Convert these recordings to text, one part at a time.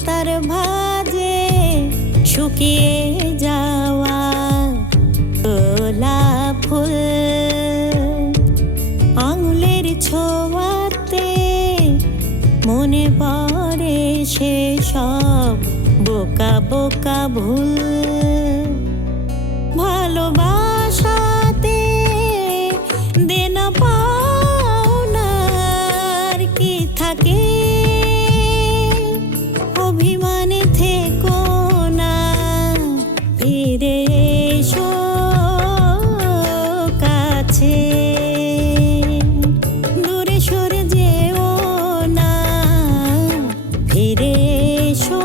খাতার ভাঁজে শুকিয়ে যাওয়া গোলাপ ফুল আঙুলের ছোঁয়াতে মনে পড়ে সেসব বোকা বোকা ভুল। ভালোবাসাতে দেনা পাওনার কি থাকে, অভিমানে থেকো না, ফিরে এসো কাছে। দূরে সরে যেও না, ফিরে এসো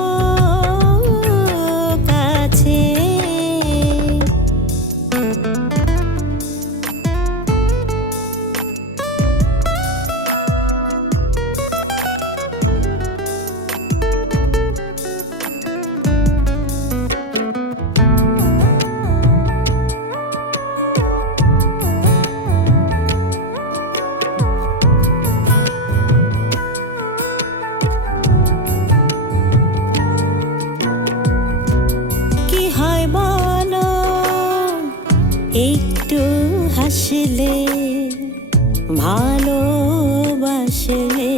কাছে। একটু হাসলে, ভালোবাসলে,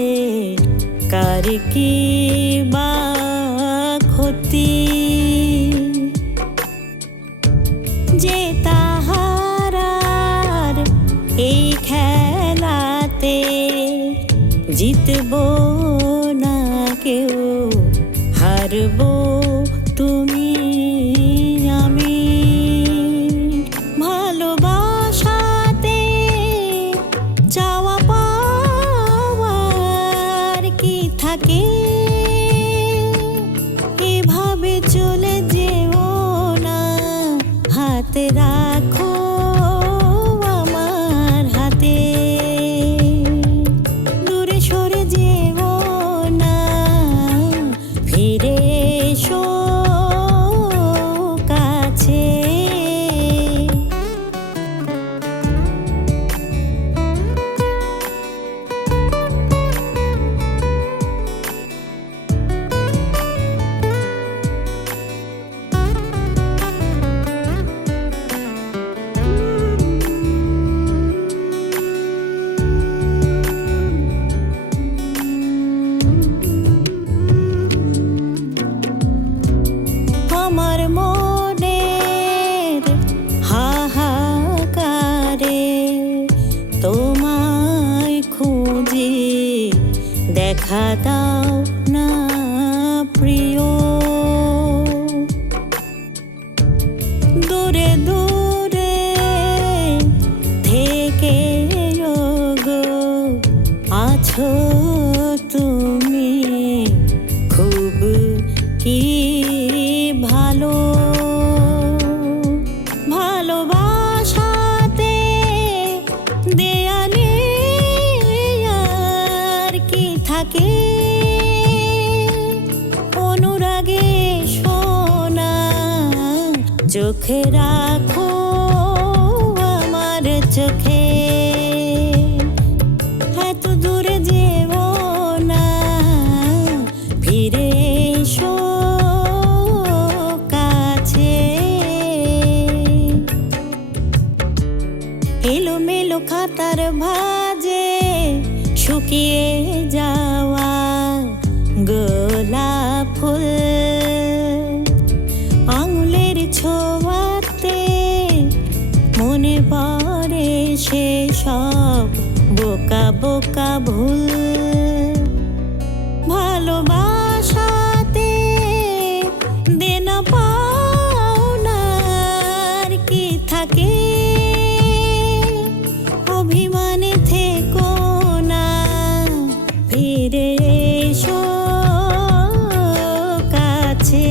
কার কি বা ক্ষতি, যে তাহার এই খেলাতে জিতবো না কেউ, হারবো তুমি আমি। ভালোবাসাতে চাওয়া পাওয়ার কি থাকে, এভাবে চলে যেও না, হাতে রাখো আমার হাতে। দূরে সরে যেও না, ফিরে এসো কাছে। আমার মনের হাহাকারে তোমায় খুঁজি, দেখা দাও না প্রিয়। দূরে দূরে থেকে গো আছো তুমি, খুব কি ভালো। ভালোবাসাতে দেয়ালে আর কি থাকে, অনুরাগে সোনা চোখে রাখো আমার চোখে। এত দূরে যেও না, ফিরে এসো কাছে। এলোমেলো খাতার ভাঁজে শুকিয়ে যাওয়া গোলাপ ফুল আঙুলের ছোঁয়াতে মনে পড়ে সেসব বোকা বোকা ভুল। ভালোবাসাতে দেনা পাওনার কি থাকে, অভিমানে থেকো না, ফিরে এসো কাছে।